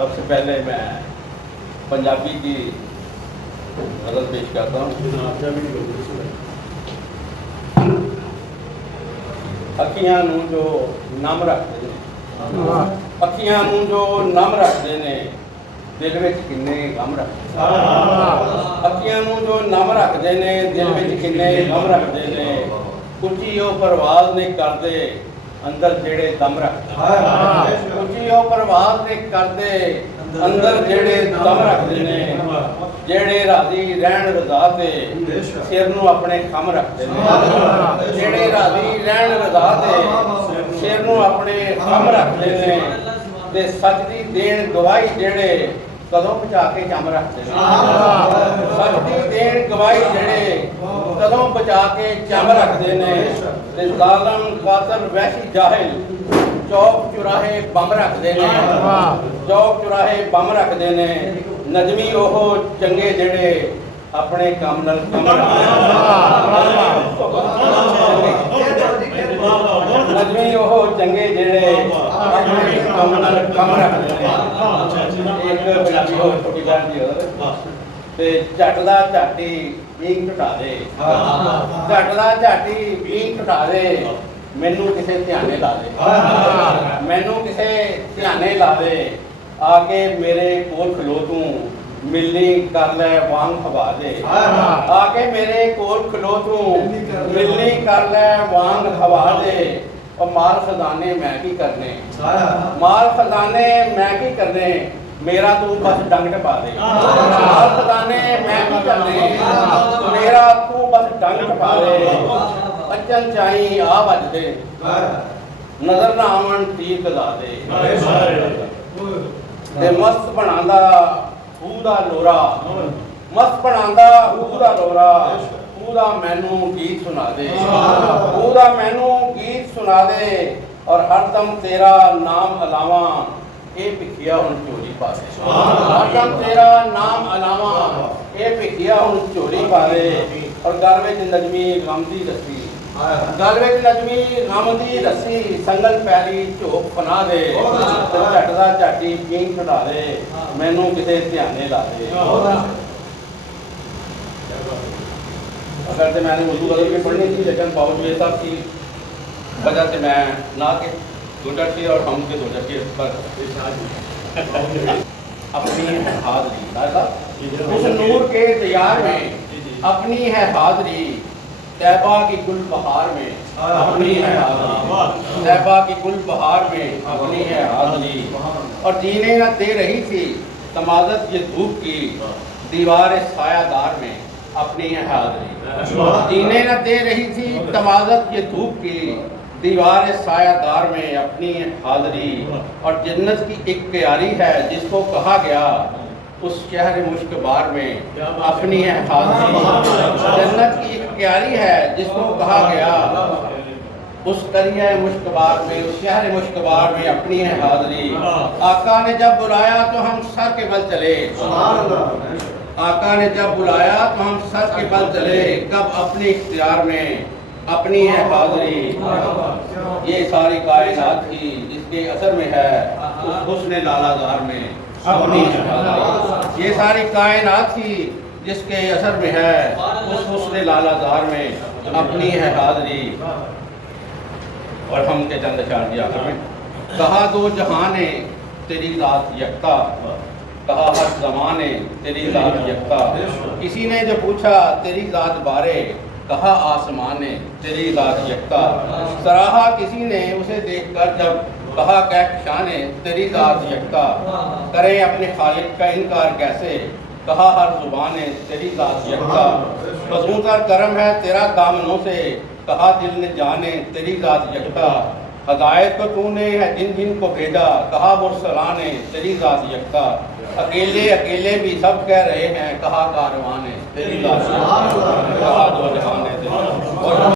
सबसे पहले मैं पंजाबी की गज़ल पेश करता हूँ। अखियां नूं जो नम रखते हैं, अखियां नूं जो नम रखते ने दिल विच किन्ने गम रखते। अखियां नूं जो नम रखते ने दिल विच किन्ने गम रखते ने, उच्ची ओ परवाज़ नहीं करते अंदर जेड़े दम रखते। उच्ची ओ परवाज़ नहीं करते अंदर जेड़े दम रखते ने, जेड़े राजी रहन रज़ा ते सिर नूं अपने खम रखते ने। जेड़े राजी रहन रज़ा ते सिर नूं अपने खम रखते ने, ते सच दी देन गवाही जेड़े कदों बचा के जम रखते ने। सच दी देन गवाही जेड़े कदों बचा के जम रखते ने, ते ज़ालिम कातिल वहशी जाहिल चौक चुराहे बम रखते ने। चौक चुराहे बम रखते ने, नजमी ओह चंगे जेड़े अपने कम नाल कम नजमी ओह चंगे जेड़े अपने कम नाल कम रखते ने। एक पंजाबी होर छोटी बहन दी होर ते झटदा झाटी बींग टुटा दे, झटदा झाटी बींग टुटा दे, मैनू किसे ध्याने ला दे। मैनू किसे ध्याने ला दे, आके मेरे कोल खलो तू मिलनी कर ले वांग हवा दे। आके मेरे कोल खलो तू मिलनी कर ले वांग हवा दे, और माल खजाने मैं की करने, माल खजाने मैं की करने, मेरा तू बस डंग टपा दे। माल खजाने मैं की करने, मेरा तू बस डंग टपा दे, अचन चाई आ बज दे, नजर ना आवन तीर गजा दे, ते मस्त बनांदा खूह दा लोरा, मस्त बनांदा खूह दा लोरा, खूह दा मैनू गीत सुना दे, खूह दा मैनू गीत सुना दे, और हरदम तेरा नाम अलावा ये भिखिया हुण चोरी पा दे। हरदम तेरा नाम अलावा ये भिखिया हुण चोरी पा दे, और गल विच नजमी गम दी रस्सी, गल विच नजमी गम दी रस्सी, संगल पैरी झोक फना दे, झटदा झाटी बींग टुटा दे, मैनू किसे ध्याने ला दे। अगर तो मैंने उर्दू गज़ल भी पढ़नी थी, लेकिन बावजूद साहब की वजह से मैं ना के दो टके और हम के दो टके पर अपनी है हाज़री, उस नूर के दियार में अपनी है हाज़री, तैबा की गुल बहार में अपनी है हाज़री, तैबा की गुल बहार में अपनी है हाज़री, और जीने न दे रही थी तमाज़त ये धूप की दीवार सायादार में अपनी है हाज़री। जीने न दे रही थी तमाज़त ये धूप की दीवार सायादार में अपनी हाज़री, और जन्नत की एक क्यारी है जिसको कहा गया उस शहर मुश्कबार में अपनी है हाज़री। जन्नत की एक क्यारी है जिसको कहा गया उस करिया मुश्कबार में, उस शहर मुश्कबार में अपनी है हाज़री। आका ने जब बुलाया तो हम सर के बल चले, आका ने जब बुलाया तो हम सर के बल चले, कब अपने इख्तियार में अपनी है हाज़री। ये सारी कायनात थी जिसके असर में है उस हुस्न लालाजार में अपनी है हाज़री। ये सारी कायनात थी जिसके असर में है उस हुस्न लालाजार में अपनी है हाज़री। और हम के चंद अशार दिया में कहा दो जहाने तेरी ज़ात यकता, कहा हर ज़माने तेरी ज़ात यकता, किसी ने जो पूछा तेरी ज़ात बारे, कहा आसमान ने तेरी ज़ात यकता, सराहा किसी ने उसे देखकर जब, कहा कैफ शाने तेरी ज़ात यकता, करें अपने खालिक का इनकार कैसे, कहा हर ज़ुबान ने तेरी ज़ात यकता, फज़ूतर करम है तेरा दामनों से, कहा दिल ने जाने तेरी ज़ात यकता, हदायत को तूने है जिन जिन को भेजा, कहा मुरसलान ने तेरी ज़ात यकता, अकेले अकेले भी सब कह रहे हैं, कहा कारवां ने तेरी ज़ात यकता, कहा दो जहान ने तेरी